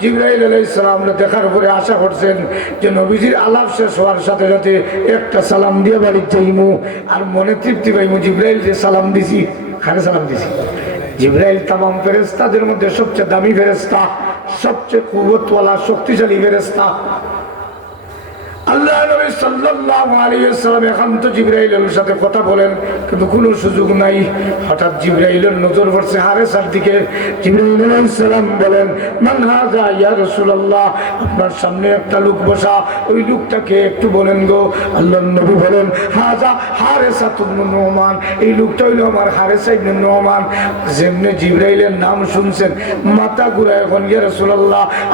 জিব্রাইল আলাইসালামরা দেখার পরে আশা করছেন যে নবীজির আলাপ শেষ হওয়ার সাথে সাথে একটা সালাম দিয়ে বাড়ির চাইমু আর মনে তৃপ্তি পাইমু, জিব্রাইল যে সালাম দিছি খানে সালাম দিছি? জিব্রাইল তামাম ফেরেস্তাদের মধ্যে সবচেয়ে দামি ফেরেস্তা সবচেয়ে কুবতওয়ালা, শক্তিশালী ফেরেস্তা আল্লাহ একান্ত জিবরাইলের সাথে কথা বলেন, কিন্তু কোনো সুযোগ নাই। হঠাৎ জিবরাইলের নজর বলেন আপনার সামনে একটা লোক বসা, ওই একটু বলেন গো। এই লোকটা হইল আমার যেমনি জিবরাইলের নাম শুনছেন, মাথা ঘুরায় এখন, ইয়া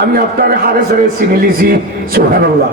আমি আপনার হারেসারে চিনি লিছি। সুবহানাল্লাহ।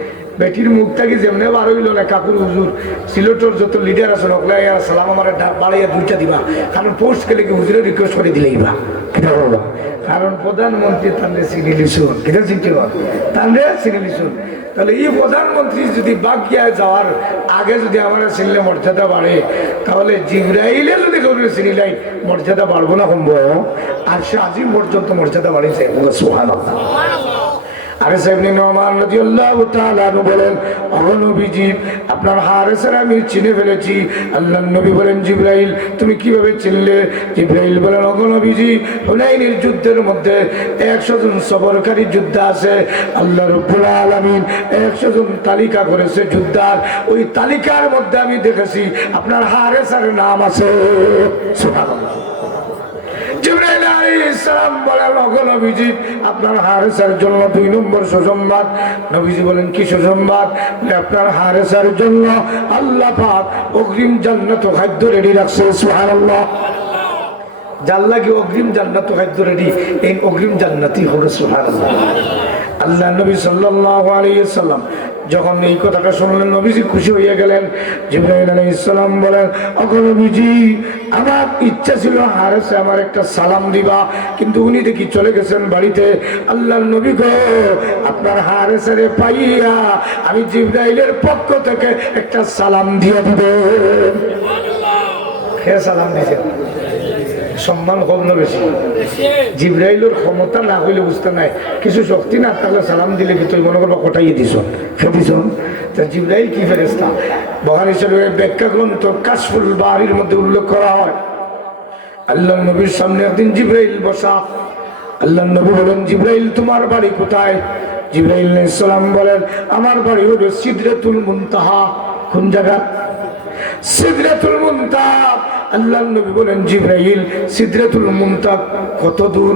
বেটির মুখটাকে যেমনে বার হইল না? কাকুর হুজুর, সিলেটের যত লিডার আছে ওগুলাই আর সালাম আমার বাড়াইয়া দুইটা দিবা। কারণ পোস্ট গেলে কি হুজুরে রিকোয়েস্ট করে দিলেই বা কারণ প্রধানমন্ত্রী তান্ডে চিনি লিছুন কিনা চিনতে তান্ডে চিনি লিছুন তাহলে এই প্রধানমন্ত্রী যদি বাগিয়া যাওয়ার আগে যদি আমার চিনলে মর্যাদা বাড়ে, তাহলে জিব্রাইলে যদি কাউকে চিনিলাই মর্যাদা বাড়বো না সম্ভব আর সে আজিম পর্যন্ত মর্যাদা বাড়িয়েছে সোহান বলেন আপনার হারেসের আমি চিনে ফেলেছি। তুমি কীভাবে চিনলে? বলেন যুদ্ধের মধ্যে একশো জন যোদ্ধা আছে। আল্লাহ একশো তালিকা করেছে যোদ্ধার। ওই তালিকার মধ্যে আমি দেখেছি আপনার হারেসের নাম আছে। সুবহানাল্লাহ। সালাম আল্লাহ অগ্রিম জান্নাত খাদ্য রেডি রাখছে সুবহানাল্লাহ। জাল্লা কি অগ্রিম জান্নাত খাদ্য রেডি এই অগ্রিম সুবহানাল্লাহ। আল্লাহ নবী সাল্লাম যখন এই কথাটা শুনলেন, নবীজি খুশি হয়ে গেলেন। জিব্রাইল আলাইহিস সালাম বলেন ওগো নবীজি, আমার ইচ্ছা ছিল হারেসে আমার একটা সালাম দিবা, কিন্তু উনি দেখি চলে গেছেন বাড়িতে। আল্লাহর নবী গো, আপনার হারেসারে পাইয়া আমি জিব্রাইলের পক্ষ থেকে একটা সালাম দিয়ে দিব। হে সালাম দিয়েছেন সম্মান কম না বেশি। জিব্রাইলের ক্ষমতা না হইলে বুঝতে নাই। কিছু শক্তি না থাকলে সালাম দিলে কি তুই মনে করবা কটাইয়ে দিছ? খেপিস তা জিব্রাইল কি ফেরেস্তা বহান হিসেবে ব্যাখ্যা গ্রন্থ কাশফুল বাড়ির মধ্যে উল্লেখ করা হয়। আল্লাহ নবীর সামনে একদিন জিব্রাইল বসা। আল্লাহ নবী বলেন, জিব্রাইল, তোমার বাড়ি কোথায়? জিব্রাইল সালাম বলেন, আমার বাড়ি হলো সিদরাতুল মুনতাহা। কোন জায়গা? সিদরাতুল মুনতাহা। আল্লাহ নবী বলেন জিব্রাহিল সিদরাতুল মুমতা কত দূর?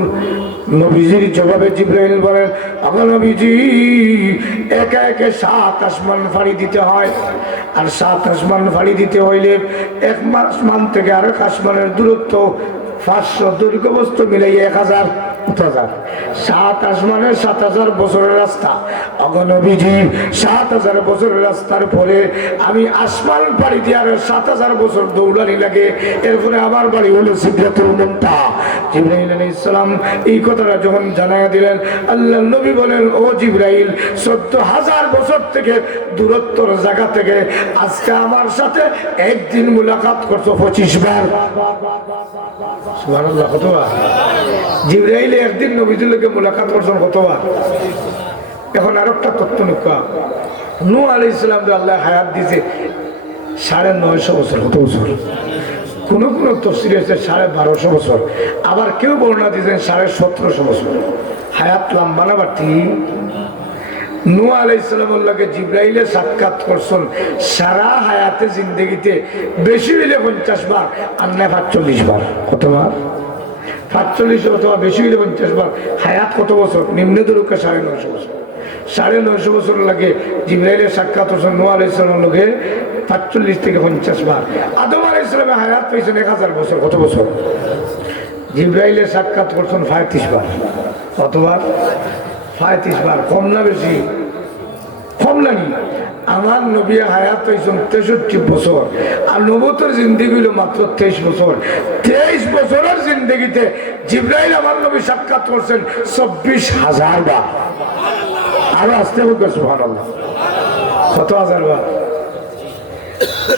নবীজির জবাবে জিব্রাহিল বলেন আমার নবীজি, একা একে সাত আসমান ফাড়ি দিতে হয়। আর সাত আসমান ফাড়ি দিতে হইলে এক আসমান থেকে আরেক আসমানের দূরত্ব পাঁচশো দৈর্ঘ্য বস্তু মিলাই এক হাজার। আমি আসমান সাত হাজার বছর দৌড়ানি লাগে। এরপরে বাড়ি হলো জিব্রাহিল আলী ইসলাম এই কথাটা যখন জানাইয়া দিলেন, আল্লাহ নবী বলেন, ও জিব্রাহিল চোদ্দ হাজার বছর থেকে দূরত্বর জায়গা থেকে আজকে আমার সাথে একদিন মুলাকাত করছ পঁচিশ বার। সুবহানাল্লাহ জিব্রাইলে একদিন নবীজুল্লাহকে মোলাকাত করছেন কতবার? এখন আর একটা তথ্য নিকা নু আলি ইসলাম আল্লাহ হায়াত দিছে, সাড়ে নয়শো বছর, কত বছর? কোন কোন তফসিল হয়েছে সাড়ে বারোশো বছর। আবার কেউ বর্ণনা দিয়েছেন সাড়ে সতেরোশো বছর। হায়াত লম্বা না বাড়তি? নু আলাইসালামকে জিব্রাইলে সাক্ষাৎ করছেন, সারা হায়াতে জিন্দগিতে বেশি হইলে পঞ্চাশ বার, আর না পাঁচচল্লিশ বার। কতবার? পাঁচচল্লিশ অথবা বেশি হইলে পঞ্চাশ বার হায়াত কত বছর? নিম্ন দরুকে সাড়ে নয়শো বছর। সাড়ে নয়শো বছর লাগে জিব্রাইলের সাক্ষাৎ হোসেন নু আলাইসালামের লোকে পাঁচচল্লিশ থেকে পঞ্চাশ বার। আদম আলাইসালামের হায়াত পেয়েছেন এক হাজার বছর, কত বছর? জিব্রাইলের সাক্ষাৎ করছেন পঁয়ত্রিশ বার। কতবার পঁয়ত্রিশ বার, কম না বেশি? কম নাকি আমার নবী হায়াত হয়েছেন তেষট্টি বছর, আর নবতর জিন্দিগি হইল মাত্র তেইশ বছর। তেইশ বছরের জিন্দগিতে জিব্রাইল আমার নবী সাক্ষাৎ করছেন চব্বিশ হাজার বার। আরও আসতে হবে সুহান কত হাজার বার?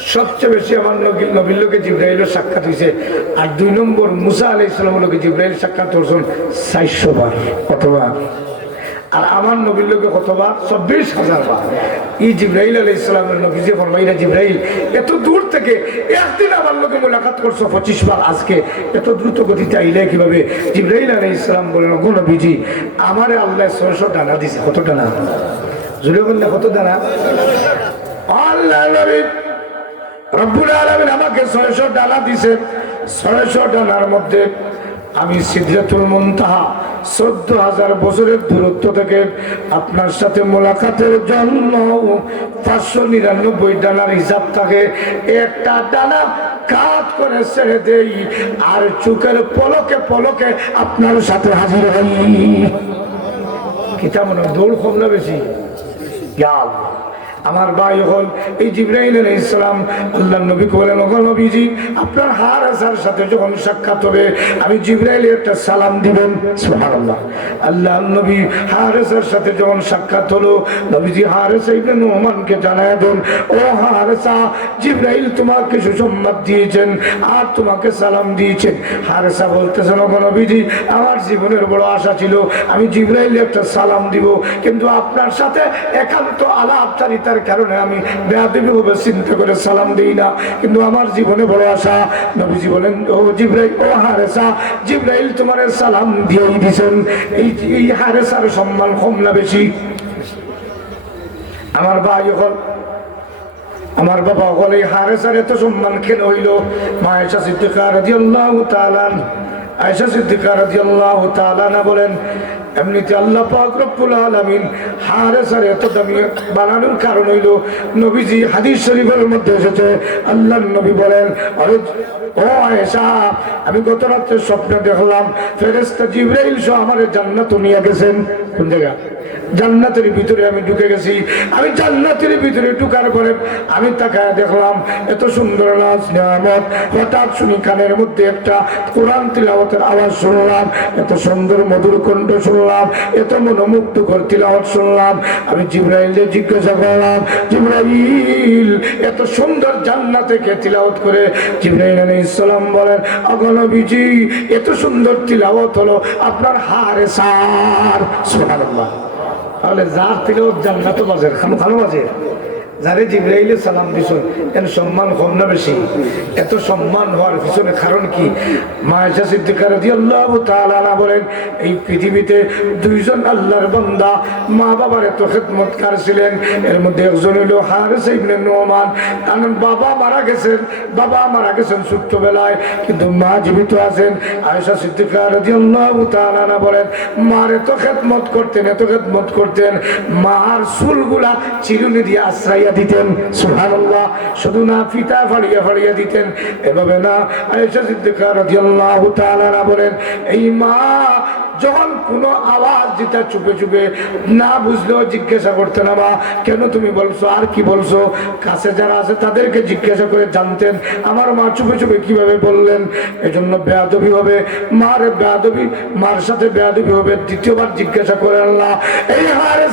সবচেয়ে বেশি আমার নবী- নবীর লোকে জিব্রাইলের সাক্ষাৎ হয়েছে আর দুই নম্বর মুসা আলাই ইসলামের লোকে জিব্রাইল সাক্ষাৎ করছেন চারশো বার। কতবার? আর আমার নবীর লোকে কতবার চব্বিশ হাজার বার। ই জিব্রাইল আলাই ইসলামের নবী যে ফরমাইরা জিব্রাইল, এত দূর থেকে একদিন আমার লোকে মোলাকাত করছ পঁচিশ বার আজকে, এত দ্রুত গতিতে আইলে কীভাবে? জিব্রাইল আলাই ইসলাম বলেন গো নবীজি, আমারে আল্লাহ ছয়শো ডানা দিছে। কত ডানা? জুড়ে বললে কত ডানা? আল্লাহ নবী রব্বুল আলমিন আমাকে ছয়শো ডালা দিছে। ছয়শো ডানার মধ্যে আমি সিদ্ধাতুল মুনতাহা চোদ্দ হাজার বছরের দূরত্ব থেকে আপনার সাথে মোলাকাতের জন্য পাঁচশো নিরানব্বই ডানার হিসাব থাকে একটা ডানা কাত করে ছেড়ে দেই, আর চুকের পলকে পলকে আপনার সাথে হাজির হই কিতা মনে দৌড় কম না বেশি আল্লাহ। আমার ভাই হল এই জিব্রাহিম ইসলাম আল্লাহ নবী বলেন, ওগো নবীজি, আপনার হার আসার সাথে যখন সাক্ষাৎ হবে, আমি জিব্রাইলে একটা সালাম দিবেন। সুবহানাল্লাহ। আল্লাহ নবী হারেসার সাথে যখন সাক্ষাৎ হলো, নবীজি হারেসা ইবনে নোমানকে জানায় দেন, ও হারেসা জিব্রাইল তোমাকে সুসংবাদ দিয়েছেন আর তোমাকে সালাম দিয়েছেন। হারেসা বলতেছেন, ওগো নবীজি, আমার জীবনের বড় আশা ছিল, আমি জিব্রাইলে একটা সালাম দিব, কিন্তু আপনার সাথে একান্ত আলাপচারিতার কারণে আমি বেয়াদবি চিন্তা করে সালাম দিই না। কিন্তু আমার জীবনে বড় আশা, নবীজি বলেন, ও জিব্রাইল, ও হারেসা, জিব্রাইল তোমার সালাম দিয়েই দিছেন। এই এই হারেসার সম্মান কম না বেশি? আমার ভাই যখন আমার বাবা হল এই হারেসার এত সম্মান কেন হইল? মায়েশা সিদ্দিকা রাদিয়াল্লাহু তাআলা আয়েশা সিদ্দিকা রাদিয়াল্লাহু তাআলা না বলেন এমনিতে আল্লাহ পাক রব্বুল আলামিন হারেসার এত দামি বানানোর কারণ হইল নবীজি হাদিস শরীফের মধ্যে এসেছে। আল্লাহ নবী বলেন, আরে, ও আয়েশা, আমি গত রাত্রে স্বপ্নে দেখলাম ফেরেস্তা জিবরাইল সহ আমার জান্নাত নিয়ে গেছেন। কোন জায়গা? জান্নাতের ভিতরে আমি ঢুকে গেছি। আমি জান্নাতের ভিতরে ঢুকার পরে আমি তাকায় দেখলাম, এত সুন্দর নাচ, নিয়ামত। হঠাৎ শুনি কানের মধ্যে একটা কোরআন তিলাওয়াতের আওয়াজ শুনলাম, এত সুন্দর মধুর কণ্ঠ শুনলাম, এত মনোমুগ্ধকর তিলাওয়াত শুনলাম। আমি জিব্রাইলকে জিজ্ঞাসা করলাম, জিব্রাইল, এত সুন্দর জান্নাত থেকে তিলাওয়াত করে? জিব্রাইল আলাইহিস সালাম বলেন অগণবিজি এত সুন্দর তিলাওয়াত হলো আপনার হারে সার। সুবহানাল্লাহ। তাহলে যার থেকে জান্নাত বাজে খানো খানো বাজের যারে জিব্রাইলে সালাম দিছ এর সম্মান কম না বেশি। এত সম্মান হওয়ার পিছনে কারণ কি? মায়েশা সিদ্দিকা রাদিয়াল্লাহু তাআলা না বলেন, এই পৃথিবীতে দুইজন আল্লাহর বান্দা মা বাবার এত খেদমতকার ছিলেন। এর মধ্যে একজন হইল হারিস ইবনে নোমান। কারণ বাবা মারা গেছেন, বাবা মারা গেছেন ছোট্টবেলায়, কিন্তু মা জীবিত আছেন। আয়েশা সিদ্দিকা রাদিয়াল্লাহু তাআলা না বলেন, মার এত খেদমত করতেন, এত খেদমত করতেন, মার চুলগুলা চিরুনি দিয়ে আশ্রয় দিতেন, সুবহানাল্লাহ। শুধু না ফিতা ফাড়িয়া ফাড়িয়া দিতেন। এভাবে না, আয়েশা সিদ্দিকা রাদিয়াল্লাহু তাআলা বলেন, এই মা যখন কোনো আওয়াজ দিতে চুপে চুপে না বুঝলেও জিজ্ঞাসা করতে না মা কেন তুমি বলছো? আর কি বলছো? কাছে যারা আছে তাদেরকে জিজ্ঞাসা করে জানতেন, আমার মা চুপে চুপে কীভাবে বললেন? এজন্য বেয়াদবি হবে। মার বেয়াদবি, মার সাথে বেয়াদবি হবে। দ্বিতীয়বার জিজ্ঞাসা করে আল্লাহ, এই হারে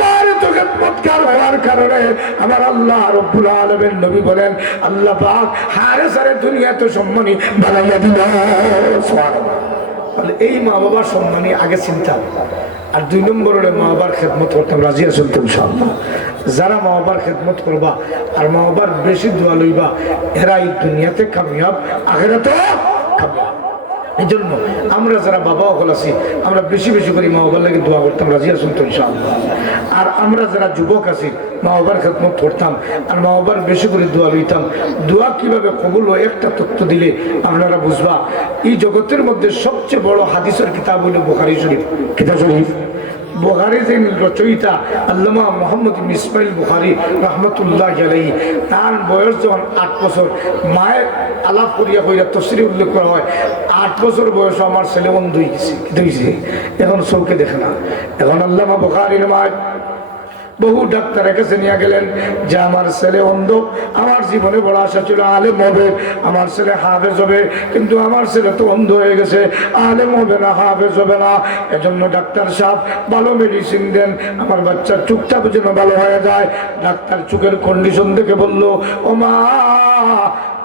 মার তোকে পৎকার হওয়ার কারণে আমার আল্লাহ রব্বুল আলমের নবী বলেন, আল্লাহ পাক হারে সারে দুনিয়া তো সম্মানী বানাইয়া দিল তাহলে এই মা বাবার সম্মানই আগে চিন্তা। আর দুই নম্বর হলে মা বাবার খেদমত করতাম রাজি আছেন তো ইনশাআল্লাহ। যারা মা বাবার খেদমত করবা আর মা বাবার বেশি দোয়া লইবা এরা এই দুনিয়াতে কামিয়াব আগেরা তো কামিয়াব। এই জন্য আমরা যারা বাবা অকল আছি, আমরা বেশি বেশি করে মা বাবার লাগে দোয়া করতাম রাজিয়া শুনতাম ইনশাআল্লাহ। আর আমরা যারা যুবক আছি, মা বাবার খেদমত করতাম, আর মা বাবার বেশি করে দোয়া লইতাম। দোয়া কীভাবে কবুল হয়, একটা তথ্য দিলে আপনারা বুঝবা। এই জগতের মধ্যে সবচেয়ে বড় হাদিসের কিতাব হইল বোখারি শরীফ। কিতাব শরীফ? যে রচয়িতা আল্লামা মোহাম্মদ ইসমাইল বুখারি রহমতুল্লাহ আলাই তার বয়স যখন আট বছর, মায়ের আলাপ করিয়া কইরা তসরি উল্লেখ করা হয়, আট বছর বয়স আমার ছেলে গেছে হয়েছে এখন সৌকে দেখে না। এখন আল্লামা বুখারির মায় বহু ডাক্তারের কাছে নিয়ে গেলেন। যে আমার ছেলে অন্ধ আমার জীবনে বড় আশা ছিল আলেম হবে, আমার ছেলে হাফেজ হবে, কিন্তু আমার ছেলে তো অন্ধ হয়ে গেছে, আলেম হবে না, হাফেজ হবে না। এজন্য ডাক্তার সাহেব ভালো মেডিসিন দেন, আমার বাচ্চার চুকটা যেন ভালো হয়ে যায়। ডাক্তার চোখের কন্ডিশন দেখে বলল ও মা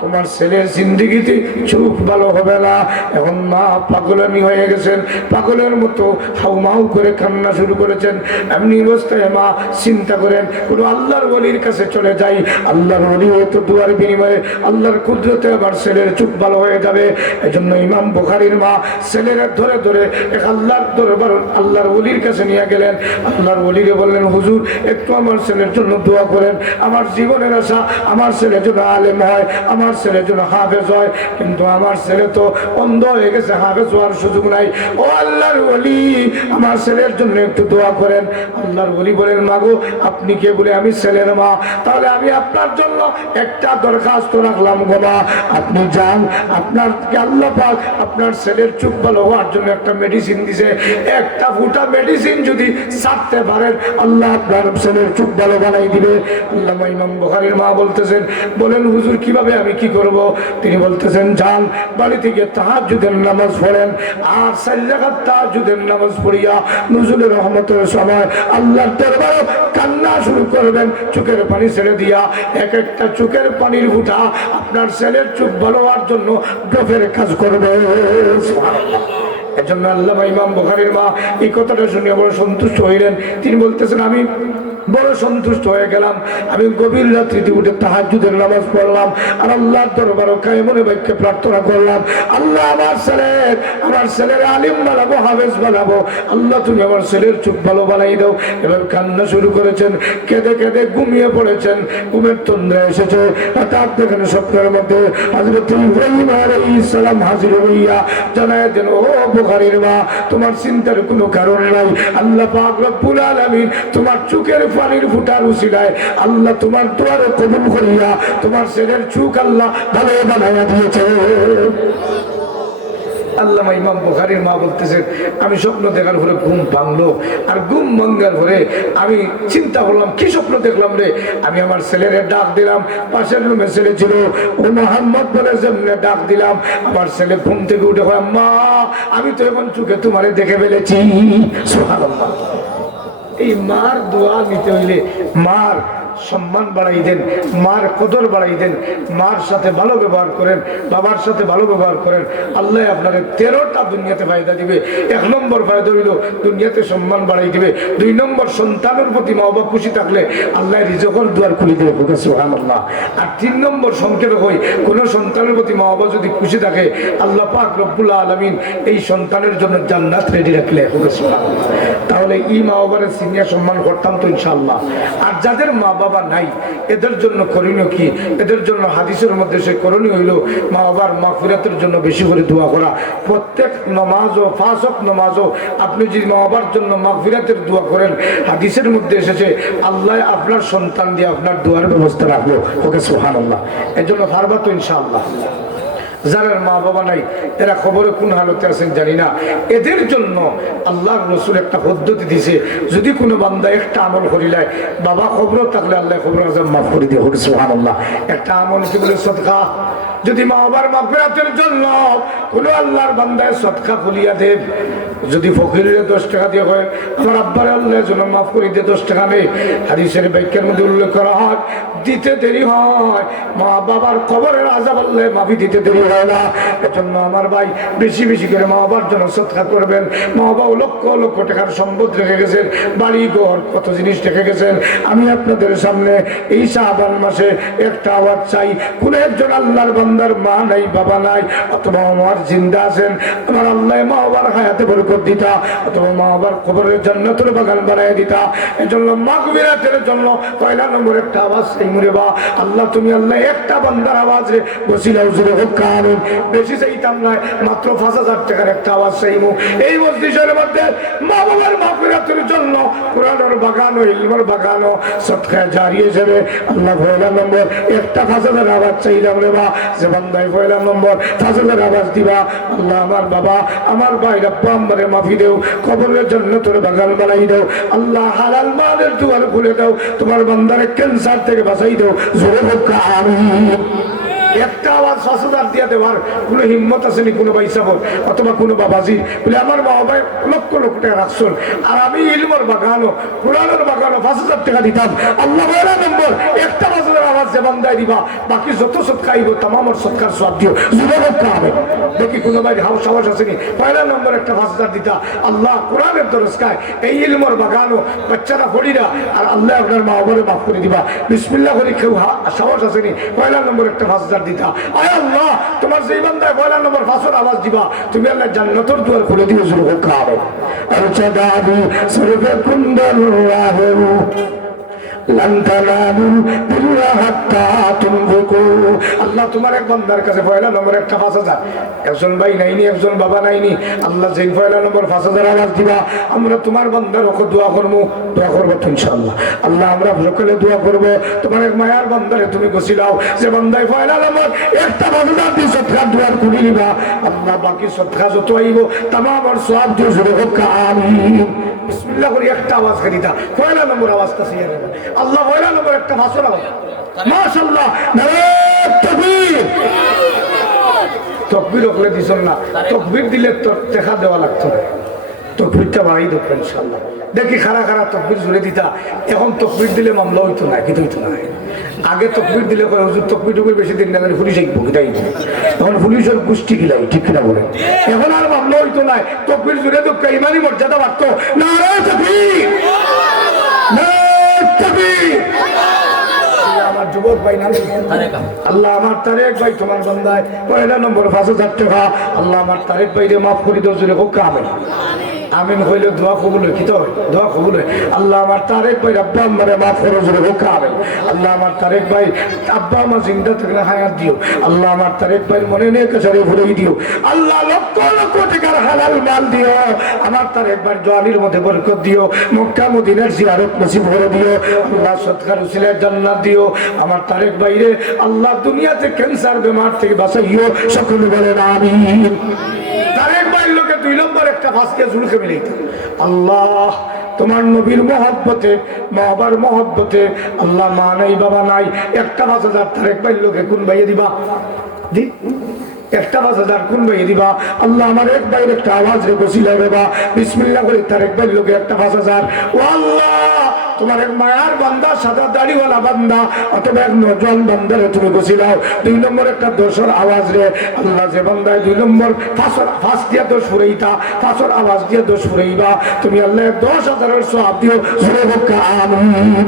তোমার ছেলের জিন্দিগিতে চোখ ভালো হবে না। এখন মা পাগলামি হয়ে গেছেন। পাগলের মতো হাউমাউ করে কান্না শুরু করেছেন। এমনি অবস্থায় মা চিন্তা করেন, কোনো আল্লাহর বলির কাছে চলে যাই। আল্লাহর বলি হয়তো দুয়ার বিনিময়ে আল্লাহর কুদরতে আবার ছেলের চোখ ভালো হয়ে যাবে। এজন্য ইমাম বুখারির মা ছেলেরা ধরে ধরে এক আল্লাহর দরবার আল্লাহর বলির কাছে নিয়ে গেলেন। আল্লাহর বলিরে বললেন, হুজুর, একটু আমার ছেলের জন্য দোয়া করেন। আমার জীবনের আশা, আমার ছেলের জন্য আলেম হয়, আমার ছেলের জন্য হাফেজ হয়, কিন্তু আমার ছেলে তো অন্ধ হয়ে গেছে, হাফেজ হওয়ার সুযোগ নাই। ও আল্লাহর বলি আমার ছেলের জন্য একটু দোয়া করেন। আল্লাহর বলি বলেন, মাগো, আপনি কে বলে আমি ছেলের মা? তাহলে আমি আপনার জন্য একটা দরখাস্ত রাখলাম গো মা। আপনি যান, আপনার আল্লাহ পাক আপনার ছেলের চুপ ভালো হওয়ার জন্য একটা মেডিসিন দিছে। একটা ফুটা মেডিসিন যদি ছাড়তে পারেন, আল্লাহ আপনার ছেলের চুপ ভালো বানাই দিবে। আল্লাহ ইমাম বুখারীর মা বলতেছেন, বলেন, হুজুর, কীভাবে আমি কি করব? তিনি বলতেছেন, যান, বাড়ি থেকে তাহাজ্জুদের নামাজ পড়েন। আর চার জায়গার তাহাজ্জুদের নামাজ পড়িয়া নজরুলের রহমতের সময় দরবারে কান্না শুরু করবেন, চোখের পানি ছেড়ে দিয়া। এক একটা চোখের পানির ফুটা আপনার ছেলের চোখ ভালো জন্য ড্রপের কাজ করবে। এজন্য আল্লাহ ইমাম বুখারীর মা এই কথাটা শুনে বড় সন্তুষ্ট হইলেন। তিনি বলতেছেন, আমি বড় সন্তুষ্ট হয়ে গেলাম। আমি গভীর রাত্রিতে উঠে তাহাজুদের নামাজ পড়লাম আর আল্লাহর দরবার কায়মনে বাক্যে প্রার্থনা করলাম, আল্লাহ আমার ছেলের আমার ছেলের আলিম বানাবো, হাফেজ বানাবো। আল্লাহ তুমি আমার ছেলের চোখ ভালো বানাই দাও। এবার কান্না শুরু করেছেন, কেঁদে কেঁদে ঘুমিয়ে পড়েছেন। ঘুমের তন্দ্রা এসেছে। তার দেখেন স্বপ্নের মধ্যে হযরত ইব্রাহিম হাজির হইয়া জানায় দেন, ও বুখারীর মা, তোমার চিন্তার কোনো কারণ নাই। আল্লাহ পাক রব্বুল আলামিন তোমার চোখের পানির ফুটার উসিলায় আল্লাহ তোমার দোয়ারে কবুল করিয়া তোমার ছেলের চোখ আল্লাহ ভালো বানাইয়া দিয়েছে। আল্লামা ইমাম বুখারীর মা বলতেছেন আমি স্বপ্ন দেখার পরে ঘুম ভাঙলো আর ঘুম ভাঙ্গার পরে আমি চিন্তা করলাম, কি স্বপ্ন দেখলাম রে? আমি আমার ছেলেরে ডাক দিলাম, পাশের রুমে ছেলে ছিল, ও মোহাম্মদ বলে যেমনে ডাক দিলাম, আমার ছেলে ঘুম থেকে উঠে হয় মা, আমি তো এখন চোখে তোমারে দেখে ফেলেছি। সুবহানাল্লাহ। এই মার দোয়া নিতে হইলে মার সম্মান বাড়াই দেন, মার কদর বাড়াই দেন, মার সাথে ভালো ব্যবহার করেন, বাবার সাথে ভালো ব্যবহার করেন, আল্লাহ আপনাকে তেরোটা দুনিয়াতে ফায়দা দিবে। এক নম্বর ফায়দা হইল দুনিয়াতে সম্মান বাড়াই দিবে। দুই নম্বর সন্তানের প্রতি মা বাবা খুশি থাকলে আল্লাহ রিজকর দুয়ার খুলে দেবে সুহান আল্লাহ আর তিন নম্বর সংকেত হই, কোনো সন্তানের প্রতি মা বাবা যদি খুশি থাকে, আল্লাহ পাক রব্বুল্লাহ আলমিন এই সন্তানের জন্য জান্নাত রেডি রাখলে সুবহানাল্লাহ। তাহলে ই মা বাবার সিনিয়র সম্মান করতাম তো ইনশাল্লাহ আর যাদের মা বাবা নাই, এদের জন্য করণীয় কি? এদের জন্য হাদিসের মধ্যে সে করণীয় হইল মা বাবার মা ফিরাতের জন্য বেশি করে দোয়া করা। প্রত্যেক নমাজও ফাঁসক নমাজও আপনি যদি মা বাবার জন্য মা ফিরাতের দোয়া করেন, হাদিসের মধ্যে এসেছে, আল্লাহ আপনার সন্তান দিয়ে আপনার দোয়ার ব্যবস্থা রাখব ওকে সোহান আল্লাহ এর জন্য পারবা তো ইনশাআল্লাহ। যারা মা বাবা নাই, এরা খবরে কোন হালতে আছেন জানি না। এদের জন্য আল্লাহ রসুল একটা পদ্ধতি দিছে, যদি কোনো বান্দা একটা আমল করিলায় বাবা খবর থাকলে আল্লাহ খবর আজম মাফ করে দিয়ে হরিস আল্লাহ একটা আমল কি বলে সদকা? যদি মা বাবার মাফেরাতের জন্য কোনো আল্লাহর বান্দায় সদকা খুলিয়া দেব যদি ফকিরের দশ টাকা দিয়ে হয় আমার আব্বার আল্লাহ জন্য মাফ করে দিয়ে দশ টাকা নেই। হাদিসের বাক্যের মধ্যে উল্লেখ করা হয়, দিতে দেরি হয়। মা বাবার খবরের আজাব আল্লাহ মাফি দিতে দেরি হয় না। এজন্য আমার ভাই বেশি বেশি করে মা বাবার জন্য সৎকার করবেন। মা বাবা লক্ষ লক্ষ টাকার সম্পদ রেখে গেছেন, বাড়ি ঘর, কত জিনিস রেখে গেছেন। আমি আপনাদের সামনে এই শাহবান মাসে একটা আওয়াজ চাই। কোন একজন আল্লাহর বান্দার মা নাই, বাবা নাই, অথবা আমার জিন্দা আছেন। আমার আল্লাহ মা বাবার হায়াতে বরকত দিতা, অথবা মা বাবার কবরের জান্নাতের বাগান বানায় দিতা। এজন্য মাগবিরাতের জন্য পয়লা নম্বর একটা আওয়াজ সেই মুরে বা, আল্লাহ, তুমি আল্লাহ, একটা বান্দার আওয়াজ রে বসিলা উজুরে হোক কানুন বেশি চাইতাম নয়, মাত্র পাঁচ হাজার টাকার একটা আওয়াজ চাইমু এই মসজিদের মধ্যে মা বাবার মাগবিরাতের জন্য কোরআনের বাগানো ইলমের বাগানো সৎকায় জারি হিসেবে আল্লাহ পয়লা নম্বর, একটা পাঁচ হাজার আওয়াজ চাইলাম রে বা, যে বান্দায় পয়লা নম্বর, পাঁচ হাজার আওয়াজ দিবা। আল্লাহ, আমার বাবা, আমার ভাই রাব্বা মাফি দেও, কবরের জন্য তোর বাগান বানাই দাও। আল্লাহ হালাল মালের দুয়ার খুলে দাও, তোমার বান্দারে ক্যান্সার থেকে বাঁচাই দাও। জোরে হোক আমিন। একটা আওয়াজ হাজার দিয়া দেওয়ার কোনো হিম্মত আছে নি, কোনো সাহর অথবা কোনো বাবাজি? বলে, আমার মা বাবাই লক্ষ লক্ষ টাকা রাখছেন আর আমি ইলমর বাগানো কোরআনের বাগানো পাঁচ হাজার টাকা দিতাম। আল্লাহ নম্বর, একটা পাঁচ হাজার আওয়াজ যে বান্দায় দিবা, বাকি যত সৎকা আইব, তামামর সৎকার সব দিও। যুবক হবে দেখি কোনো ভাই হাউস সাহস আসেনি পয়লা নম্বর একটা পাঁচ হাজার দিতা। আল্লাহ কোরআনের দরস্কায় এই ইলমর বাগানো বাচ্চারা পড়িরা আর আল্লাহ আপনার মা বাবারে মাফ করে দিবা। বিসমিল্লাহ করে কেউ সাহস আসেনি পয়লা নম্বর একটা পাঁচ হাজার দিতা। আয় আল্লাহ, তোমার যেই বান্দায় পয়লা দিবা, তুমি আল্লাহ জান্নাতর দুয়ার খুলে দিও যুবক খাবে আর চাঁদাবু সরবে কুন্দর আল্লাহ তোমার এক পয়লা নম্বর একটা একজন বাবা নাইনি। আল্লাহ নম্বর পাঁচ হাজার দিবা, আমরা তোমার আল্লাহ আমরা সকলে দোয়া করব, তোমার মায়ার তুমি গছিলাও। যে বান্দায় পয়লা নম্বর একটা পাঁচ হাজার দিয়ে সৎকার দোয়ার খুলি নিবা। আল্লাহ বাকি সৎকার যত আইব তামা আমার সব দিয়ে জুড়ে হোক বিসমিল্লাহ করি, একটা আওয়াজ করি তা পয়লা নম্বর আওয়াজটা নেবে আল্লাহ পয়লা নম্বর একটা ভাষণ আওয়াজ মাশাল্লাহ তাকবীর। তকবির ওখানে দিছ না। তকবির দিলে তোর দেখা দেওয়া লাগতো না। তকবিরটা বাড়াই দেবো ইনশাল্লাহ দেখি খারা খারা তকবির জুড়ে দিতা। এখন তকবির দিলে মামলা হইতো না কিন্তু হইতো না? আগে তকবির দিলে কয়, হুজুর, তকবির টকবির বেশি দিন না পুলিশ আইব কিটাই এখন পুলিশের গোষ্ঠী কিলাই ঠিক কিনা বলে এখন আর মামলা হইতো না তকবির জুড়ে তো ইমানি মর্যাদা বাড়তো। না রে তকবির! আমার যুবক ভাই নাম আল্লাহ আমার তারেক ভাই, তোমার বন্দায়। পয়লা নম্বর, পাঁচ হাজার টাকা। আল্লাহ আমার তারেক ভাই রে মাফ করে দেও, জুড়ে হোক কামে আমিন হইলে দোয়া কবুল হয়, কি তো? দোয়া কবুল হয়। আল্লাহ আমার তারেক ভাই, আব্বা আমারে মাফ করে জুড়ে হোক কামে আল্লাহ আমার তারেক ভাই, আব্বা আমার জিন্দা থাকলে হায়াত দিও। আল্লাহ আমার তারেক ভাই মনে নেই কাছারে ভুলে দিও। আল্লাহ লক্ষ লক্ষ টাকার হালাল মাল দিও। আমার তারেক ভাই জোয়ানির মধ্যে বরকত দিও। মক্কা, মদিনার জিয়ারত নসিব করে দিও। আল্লাহ সৎকার উসিলের জান্নাত দিও। আমার তারেক বাইরে আল্লাহ দুনিয়াতে ক্যান্সার বেমার থেকে বাঁচাইও। সকলে বলেন, আমিন। দুই নম্বর একটা ভাসকে ঝুলকে মিলিত আল্লাহ, তোমার নবীর মহব্বতে বাবার মহব্বতে, আল্লাহ মা নাই, বাবা নাই, একটা পাঁচ হাজার তারেক ভাই লোকে কোন ভাইয়ে দিবা? দি। একটা পাঁচ হাজার কোন ভাইয়ে দিবা? আল্লাহ আমার এক ভাইয়ের একটা আওয়াজ রে বসিলা দেবা। বিসমিল্লা করে তার লোকে একটা পাঁচ হাজার। ও আল্লাহ! তোমার এক মায়ার বান্দা, সাদা দাড়িওয়ালা বান্দা অথবা এক নজন বান্দারে তুমি দাও। দুই নম্বর একটা দোষর আওয়াজ রে। আল্লাহ যে বান্দায় দুই নম্বর ফাঁসর ফাঁস দিয়া দোষ ফুরেইতা, ফাঁসর আওয়াজ দিয়া দোষ ফুরেইবা। তুমি আল্লাহ দশ হাজারের সব দিও। সুরে বক্কা আমিন।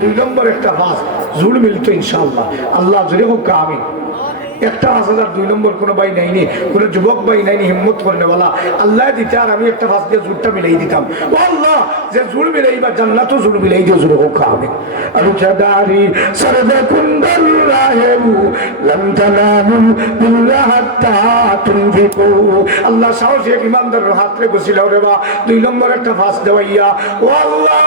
দুই নম্বর একটা বাস জুল মিলতো ইনশাল্লাহ আল্লাহ জুড়ে হোক আমি একটা হাজার দুই নম্বর কোনো বাই নাইনি কোনো যুবক বাই নাইনি হিম্মত করে নেওয়ালা আল্লাহ দিতে আর আমি একটা ফাঁস দিয়ে জুটটা মিলাই দিতাম। আল্লাহ, যে জুল মিলাই বা জান্নাতও জুল মিলাই দিয়ে জুড়ে হোক আমি আরও চাদারি কুন্দর রাহেবু হাত্তা আল্লাহ সাহসী এক ইমানদারের হাতরে বসিলাও রে বা। দুই নম্বর একটা ফাঁস দেওয়াইয়া, ও আল্লাহ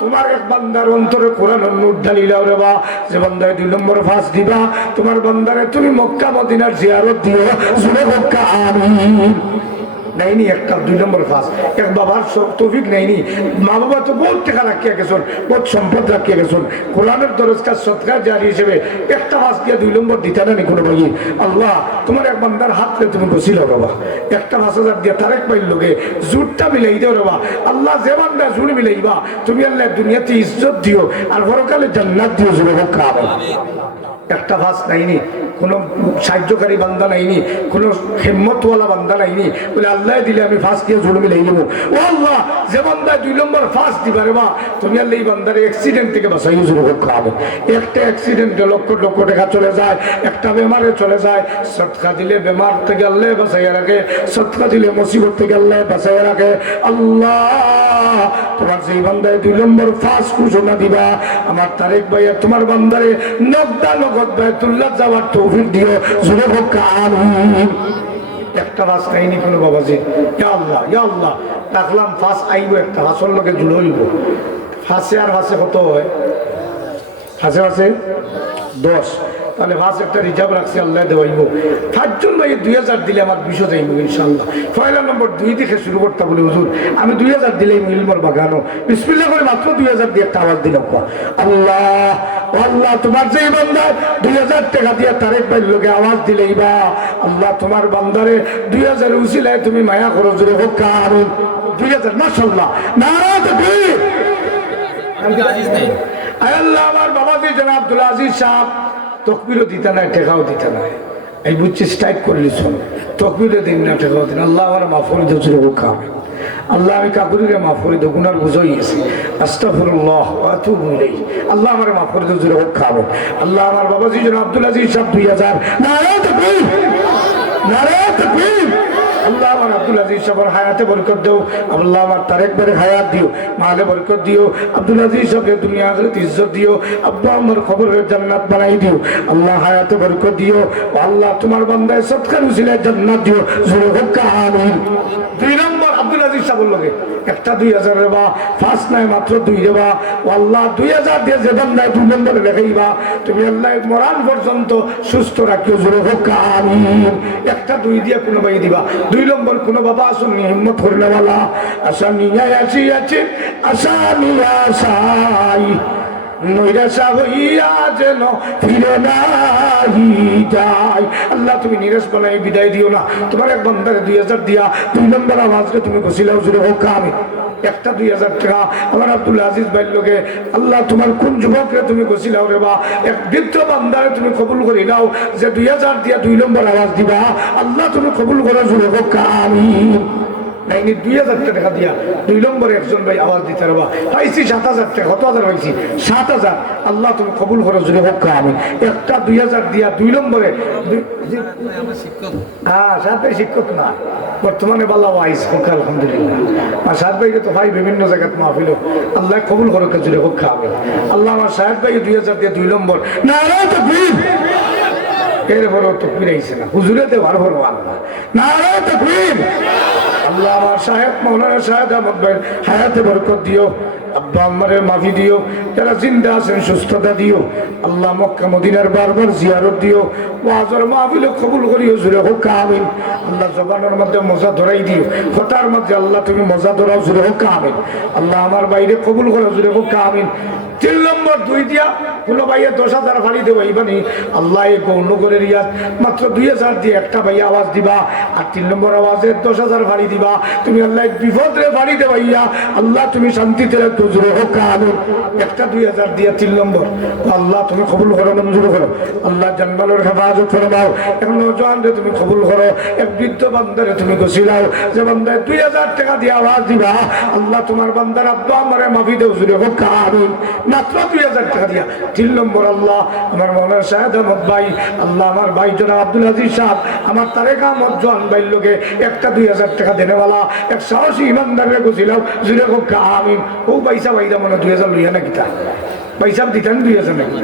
তোমার এক বান্দার অন্তরে কোরআন নূর ঢালিলাও রে বা। যে বান্দায় দুই নম্বর ফাঁস দিবা, তোমার বান্দারে তুমি মক্কা, মদিনার জিয়ারত দিও। জুড়ে মক্কা, আমিন। নেয়নি, একটা, দুই নম্বর ফাঁস। এক বাবার তৌফিক নেয়নি। মা বাবা তো বহুত টাকা রাখিয়া গেছেন, বহুত সম্পদ রাখিয়া গেছেন। কোরআনের দরজকার সৎকার জারি হিসেবে একটা ফাঁস দিয়ে দুই নম্বর দিতে না কোনো ভাই আল্লাহ, তোমার এক বান্দার হাত পেয়ে তুমি বসিল বাবা। একটা পাঁচ হাজার দিয়ে তারেক পাইল লোকে জুটটা মিলাই দেও বাবা। আল্লাহ যে বান্দা জুড় মিলাইবা, তুমি আল্লাহ দুনিয়াতে ইজ্জত দিও, আর পরকালে জান্নাত দিও, জুড়ে হোক একটা ভাস নাইনি, কোনো সাহায্যকারী বান্দা নাইনি, কোনো হেম্মতওয়ালা বান্দা নাইনি। বলে, আল্লাহ দিলে আমি ফাঁস দিয়ে জুড়ে মিলাই নেব। ও যে বান্দা দুই নম্বর ফাঁস দিবারে বা, তুমি আল্লাহ এই বান্দারে অ্যাক্সিডেন্ট থেকে হোক খাওয়াবে একটা অ্যাক্সিডেন্টে লক্ষ লক্ষ টাকা চলে যায়, একটা বেমারে চলে যায়। সৎকা দিলে বেমার থেকে আল্লাহ বাঁচাইয়া রাখে, সৎকা দিলে মুসিবত থেকে আল্লাহ বাঁচাইয়া রাখে। আল্লাহ, তোমার সেই বান্দায় দুই নম্বর ফাঁস ঘোষণা দিবা, আমার তারেক ভাইয়া তোমার বান্দারে নগদা নগদ ভাই তুল্লা যাওয়ার তৌফিক দিও। জুড়ে হোক আমিন একটা বাস খাইনি কোনো বাবাজি। ইয়া আল্লাহ ইয়া আল্লাহ। রাখলাম ফাঁস আইব একটা, ফাঁসর লোকে জুড়ইব ফাঁসে আর ফাঁসে কত হয়? ফাঁসে ফাঁসে দশ। তাহলে ফাঁস একটা রিজার্ভ রাখছি আল্লাহ দেওয়াইব। পাঁচজন ভাই দুই হাজার দিলে আমার বিশো যাইব ইনশাল্লাহ পয়লা নম্বর দুই দিকে শুরু করতে বলি হুজুর আমি দুই হাজার দিলেই মিলমর বাগানো। বিসমিল্লা করে মাত্র দুই হাজার দিয়ে একটা আওয়াজ দিল আল্লাহ আল্লাহ তোমার বান্দার দুই হাজার টাকা দিয়ে তারেক ভাই লোকে আওয়াজ দিলেই বা আল্লাহ তোমার বান্দারে দুই হাজার উচিলায় তুমি মায়া করো জুড়ে হোক কারণ দুই হাজার মাসাল্লাহ না আজিজ নেই। আল্লাহ আমার বাবাজি জনাব আব্দুল আজিজ সাহ তকবিরও দিতে নাই টেকাও দিতে নাই। এই বুঝছি স্ট্রাইক করলি শোন। তকবিরও দিন না টেকাও দিন আল্লাহ আমার মাফরি রক্ষা হবে আল্লাহ আমি কাকুরিকে মাফ করে দেবো গুনার বুঝই গেছি আস্তাফুল্লাহ আতুবু ইলাইহি। আল্লাহ আমার মাফ করে দিয়েছিল রক্ষা হবে আল্লাহ আমার বাবাজি জন আব্দুল আজিজ সাহ দুই হাজার। নারে তকবীর! নারে তকবীর! আল্লাহ আমার আব্দুল আজিজ সবর হায়াতে বরকত দেও। আল্লাহ আমার তারেক বের হায়াত দিও, মালে বরকত দিও। আব্দুল আজিজ সবকে দুনিয়া আখরাত ইজ্জত দিও। আব্বা আমার খবরের জান্নাত বানাই দিও। আল্লাহ হায়াতে বরকত দিও। আল্লাহ তোমার বান্দায় সৎকার উসিলায় জান্নাত দিও। জোরে হোক, আমিন। দুই নম্বর আব্দুল আজিজ সাহেবের লগে একটা দুই হাজার রেবা ফার্স্ট নাই মাত্র দুই রেবা ও আল্লাহ দুই হাজার দিয়ে যে নাই দুই নম্বরে লেখাইবা, তুমি আল্লাহ মরান পর্যন্ত সুস্থ রাখিও, জোরে হোক একটা দুই দিয়ে কোনো বাই দিবা। দুই নম্বর, কোনো বাবা আসুন হিম্মত করলেওয়ালা আশা নিয়ে আসি আছে আশা নিয়ে আল্লাহ তুমি বিদায় দিও না। তোমার এক বন্ধারে দুই হাজার দিয়া দুই তুমি ঘষিলাও আমি একটা দুই আজিজ আল্লাহ কোন যুবকরে তুমি গছিলাও রে বা এক বৃদ্ধ বান্দারে তুমি কবুল করি দাও যে দুই হাজার দিয়া দুই নম্বর আওয়াজ দিবা আল্লাহ তুমি কবুল করো জুড়ে হোক আমি নাইনি দুই হাজার টাকা দিয়া দুই নম্বরে একজন ভাই আওয়াজ দিতে পাইছি সাত হাজার টাকা, কত হাজার পাইছি? সাত হাজার। আল্লাহ তুমি কবুল করো জুড়ে হোক আমি একটা দুই হাজার দিয়া দুই নম্বরে হ্যাঁ বর্তমানে হোক, আলহামদুলিল্লাহ। সাত ভাইকে তো ভাই বিভিন্ন আল্লাহ কবুল করো জুড়ে হোক আল্লাহ আমার সাহেব ভাই দুই হাজার দিয়ে দুই নম্বর। না তো তো না। হুজুরে দে ভালো আল্লাহ। আল্লাহ আমার সাহেব, মৌলানা সাহেব আহমদ হায়াতে বরকত দিও। আব্বা আম্মারের মাফি দিও। যারা জিন্দা আছেন, সুস্থতা দিও। আল্লাহ মক্কা, মদিনার বারবার জিয়ারত দিও। ওয়াজর মাহফিল কবুল করিও, জুড়ে হোক, আমিন। আল্লাহ জবানের মধ্যে মজা ধরাই দিও। কথার মধ্যে আল্লাহ তুমি মজা ধরাও, জুড়ে হোক, আমিন। আল্লাহ আমার বাইরে কবুল করো জুড়ে হোক, আমিন। তিন নম্বর দুই দিয়া কোনো ভাইয়া দশ হাজার ফাড়ি দেবো এইবানি আল্লাহ এই গৌণ করে রিয়াজ মাত্র দুই হাজার দিয়ে একটা ভাইয়া আওয়াজ দিবা, আর তিন নম্বর আওয়াজে দশ হাজার ফাড়ি দিবা। তুমি আল্লাহ বিপদ রে ভাইয়া আল্লাহ তুমি শান্তিতে হোক আনো একটা দুই হাজার দিয়ে তিন নম্বর। আল্লাহ তুমি কবুল করো, মঞ্জুর করো। আল্লাহ জানবালের হেফাজত করে দাও এক নজওয়ানরে তুমি কবুল করো, এক বৃদ্ধ বান্দারে তুমি গছিলাও যে বান্দায় দুই হাজার টাকা দিয়ে আওয়াজ দিবা, আল্লাহ তোমার বান্দার আব্বা আমারে মাফি দেও জুড়ে হোক আমিন মাত্র দুই হাজার টাকা দিয়া। তিন নম্বর আল্লাহ, আমার মনের শাহেদ আহমদ ভাই, আল্লাহ আমার ভাই জনা আব্দুল আজিজ সাহেব, আমার তারেক আহমদ জোয়ান ভাইয়ের লোকে একটা দুই হাজার টাকা দেনেওয়ালা, এক সাহসী ইমানদারে গছিলাও জুড়ে হোক আমিন। ও পয়সা ভাইদা মনে দুই হাজার লইয়া না কিতা পয়সা দিতেন দুই হাজার নাকি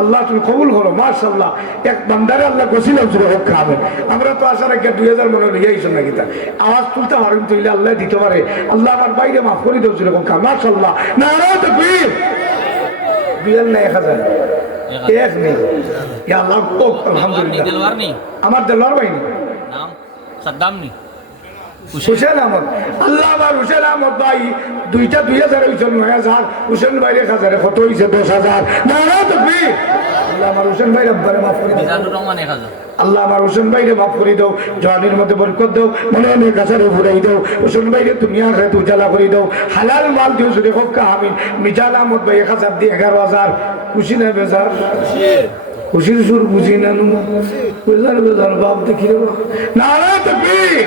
আল্লাহ তুমি কবুল করো মার্শাল্লাহ এক বান্দারে আল্লাহ গছিলাম জুড়ে হোক খাবেন আমরা তো আসার আগে দুই হাজার মনে লইয়া আইসো নাকি তা? আওয়াজ তুলতে পারেন তুইলে আল্লাহ দিতে পারে। আল্লাহ আমার বাইরে মাফ করে জুড়ে হোক মার্শাল্লাহ না তো বিয়াল না এক হাজার। এক নেই আল্লাহ আলহামদুলিল্লাহ। আমার দেলোয়ার ভাই নেই। নাম সাদ্দাম নেই। হুসেন আহমদ। আল্লাহ আমার হুসেন আহমদ ভাই দুইটা দুই হাজার হয়েছে নয় হাজার হুসেন ভাইয়ের এক হাজারে কত হয়েছে দশ হাজার। না না আল্লাহ আমার হুসেন ভাই রব্বারে মাফ করে দেও। আল্লাহ আমার হোসেন ভাইরে মাফ করে দাও। জওয়ানির মধ্যে বরকত দাও। মনে মনে কাছারে ঘুরাই দাও। হোসেন ভাইরে দুনিয়া খেতে উজালা করে দাও। হালাল মাল দিও জুড়ে হোক আমি মিজান আহমদ ভাই এক হাজার দিয়ে এগারো হাজার। খুশি না বেজার? খুশির সুর বুঝি না বেজার বেজার বাপ দেখি রে তকবীর।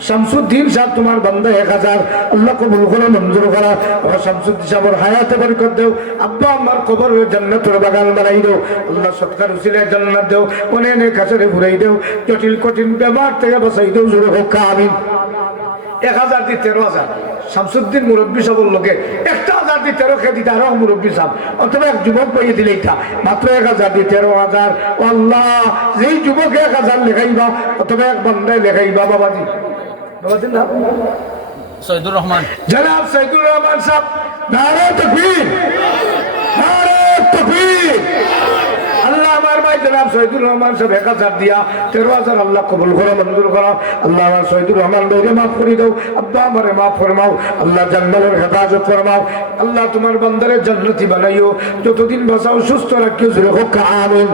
শামসুদ্দিন সাহেব তোমার বান্দা এক হাজার, আল্লাহ কবুল করে, মঞ্জুর করা। আমার শামসুদ্দিন সাহেবের হায়াতে বরকত দেও। আব্বা, আমার কবর জান্নাতের বাগান বানাই দেও। আল্লাহ সৎকার উসিলে জান্নাত দেও। অনেক কাছারে ঘুরাই দেও। জটিল, কঠিন ব্যবহার থেকে বাঁচাই দেও, জোরে হোক, আমিন। এক হাজার দি তেরো হাজার। শামসুদ্দিন মুরব্বী সবর লোকে একটা হাজার দি তেরো খেয়ে দিতে আরও মুরব্বী সাহ অথবা এক যুবক পাইয়ে দিলে এটা মাত্র এক হাজার দি তেরো হাজার। আল্লাহ, যেই যুবক এক হাজার লেখাইবা, অথবা এক বন্ধায় লেখাইবা, বাবাজি। সৈদুর রহমান। জনাব সাইদুর রহমান সাহেব নারে তকবীর। নারে তকবীর। আল্লাহ আমার ভাই জনাব শহীদুর রহমান সাহেব এক হাজার দিয়া তেরো হাজার আল্লাহ কবুল করো মঞ্জুর করো। আল্লাহ আমার শহীদুর রহমান ভাইরে মাফ করে দাও। আব্বা আমারে মাফ ফরমাও। আল্লাহ জান্নালের হেফাজত ফরমাও। আল্লাহ তোমার বন্দারে জান্নতি বানাইও। যতদিন বাঁচাও সুস্থ রাখিও জুড়ে হোক আমিন।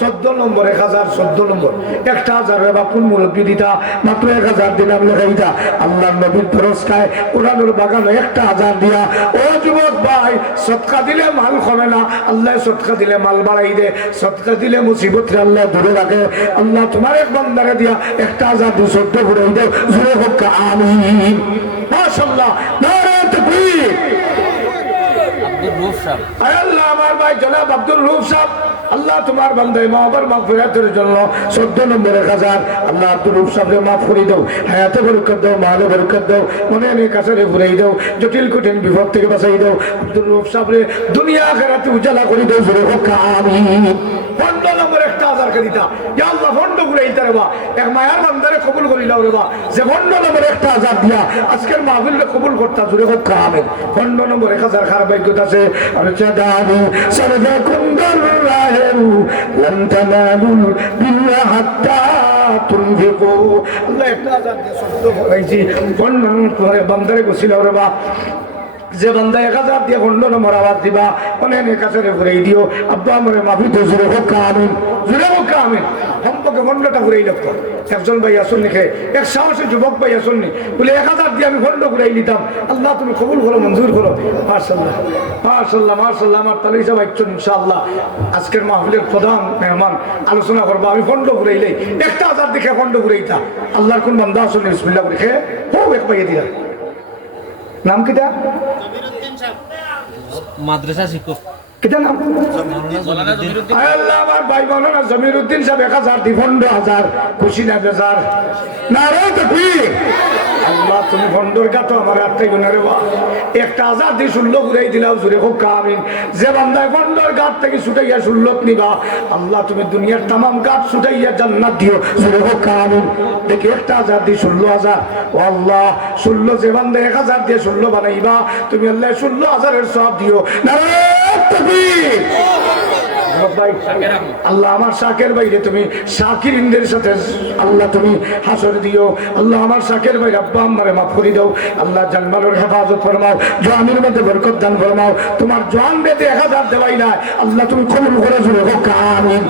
চোদ্দ নম্বর, এক হাজার চোদ্দ নম্বর। একটা হাজার বা কোন মুরব্বী দিতা, মাত্র এক হাজার দিলাম লেখাইতা আল্লাহ নবীর ফরস্কায় কোরআনুর বাগানে একটা হাজার দিয়া, ও যুবক ভাই, সৎকা দিলে মাল কমে না, আল্লাহ সৎকা দিলে মাল বাড়াই দে, সৎকা দিলে মুসিবত আল্লাহ দূরে রাখে। আল্লাহ তোমার এক বন্দারে দিয়া একটা হাজার দু চোদ্দ ঘুরাই দে জুড়ে হোক আমিন। মাশাল্লাহ নারায়ণ তকবীর আব্দুল রুফ সাহেব। আল্লাহ, আমার ভাই জনাব আব্দুল রুফ সাহেব। আল্লাহ, তোমার বান্দায় মা আবার মাফ ফেরাতের জন্য চোদ্দ নম্বর এক হাজার আল্লাহ আব্দুল সাহেবকে মাফ করে দাও, হায়াতে বরকত দাও, মালে বরকত দাও, মনে আমি কাছারে ঘুরাই দাও, জটিল কঠিন বিপদ থেকে বাঁচাই দাও। আব্দুল রুফ সাহেবরে দুনিয়া খেরাতে উজালা করে দাও, জোরে হোক আমি পন্ড নম্বর একটা হাজার কে দিতা। ইয়া আল্লাহ ফন্ড রে এক মায়ার বান্দারে কবুল করিলাও রে যে ফন্ড নম্বর একটা হাজার দিয়া, আজকের মাহফিলরে কবুল করতা, জোরে হোক আমি ফন্ড নম্বর এক হাজার খারাপ ভাগ্যত আছে। আমি চাঁদানু সরদা কুন্দর রাহেরু লন্তনানুল বিল্লা হাত্তা তুনফিকু। আল্লাহ একটা হাজার দিয়ে ফন্ড বা। যে বান্দা এক হাজার দিয়ে খন্ড নম্বর আবার দিবা। অনেক কাছে ঘুরে দিও। আব্বা মরে মাফি তো জুড়ে হোক, আমিন। জুড়ে হোক, আমিন। সম্পর্কে খন্ডটা ঘুরাই লাগতো একজন ভাই আসুন লিখে এক সাহসী যুবক ভাই আসুন নি। বলে, এক হাজার দিয়ে আমি খন্ড ঘুরাই নিতাম। আল্লাহ, তুমি কবুল করো, মঞ্জুর করো। মার্শাল্লাহ মার্শাল্লাহ মার্শাল্লাহ আমার তালি সব একজন ইনশাআল্লাহ। আজকের মাহফিলের প্রধান মেহমান, আলোচনা করব। আমি খন্ড ঘুরাইলেই, একটা হাজার দেখে খন্ড ঘুরাইতা। আল্লাহর কোন বান্দা আসুন বিসমিল্লাহ লিখে হোক এক পাইয়ে দিলাম নাম কিটা মাদ্রাসা শিক্ষক। কিটা নাম? আল্লাহ আমার ভাই মৌলানা জমির উদ্দিন সাহেব এক হাজার দ্বিখণ্ড হাজার খুশি না বেজার। না রে আল্লাহ, তুমি খন্ডর গাতো, আমার আটটাই গুণা রে একটা দিয়ে ষোলো ঘুরাই দিলাম জুড়ে খুব কামিন যে বান্দায় খন্ডর গাছ থেকে ছুটাইয়া ষোলো নিবা। আল্লাহ, তুমি দুনিয়ার তামাম গাছ ছুটাইয়া জান্নাত দিও জুড়ে খুব কামিন দেখি একটা দিয়ে ষোলো হাজার ও আল্লাহ ষোলো যে বান্দা এক হাজার দিয়ে ষোলো বানাইবা। তুমি আল্লাহ ষোলো হাজারের সব দিও। না ভাই আল্লাহ আমার শাকের বাইরে তুমি শাকির ইন্দের সাথে আল্লাহ তুমি হাসর দিও। আল্লাহ আমার শাকের বাইরে আব্বা আম্মারে মাফ করে দাও। আল্লাহ জানমালের হেফাজত ফরমাও জোয়ানের মধ্যে বরকত দান ফরমাও। তোমার জোয়ান বেদে এক হাজার দেওয়াই নাই। আল্লাহ তুমি কবুল করে জুড়ে হোক আমিন।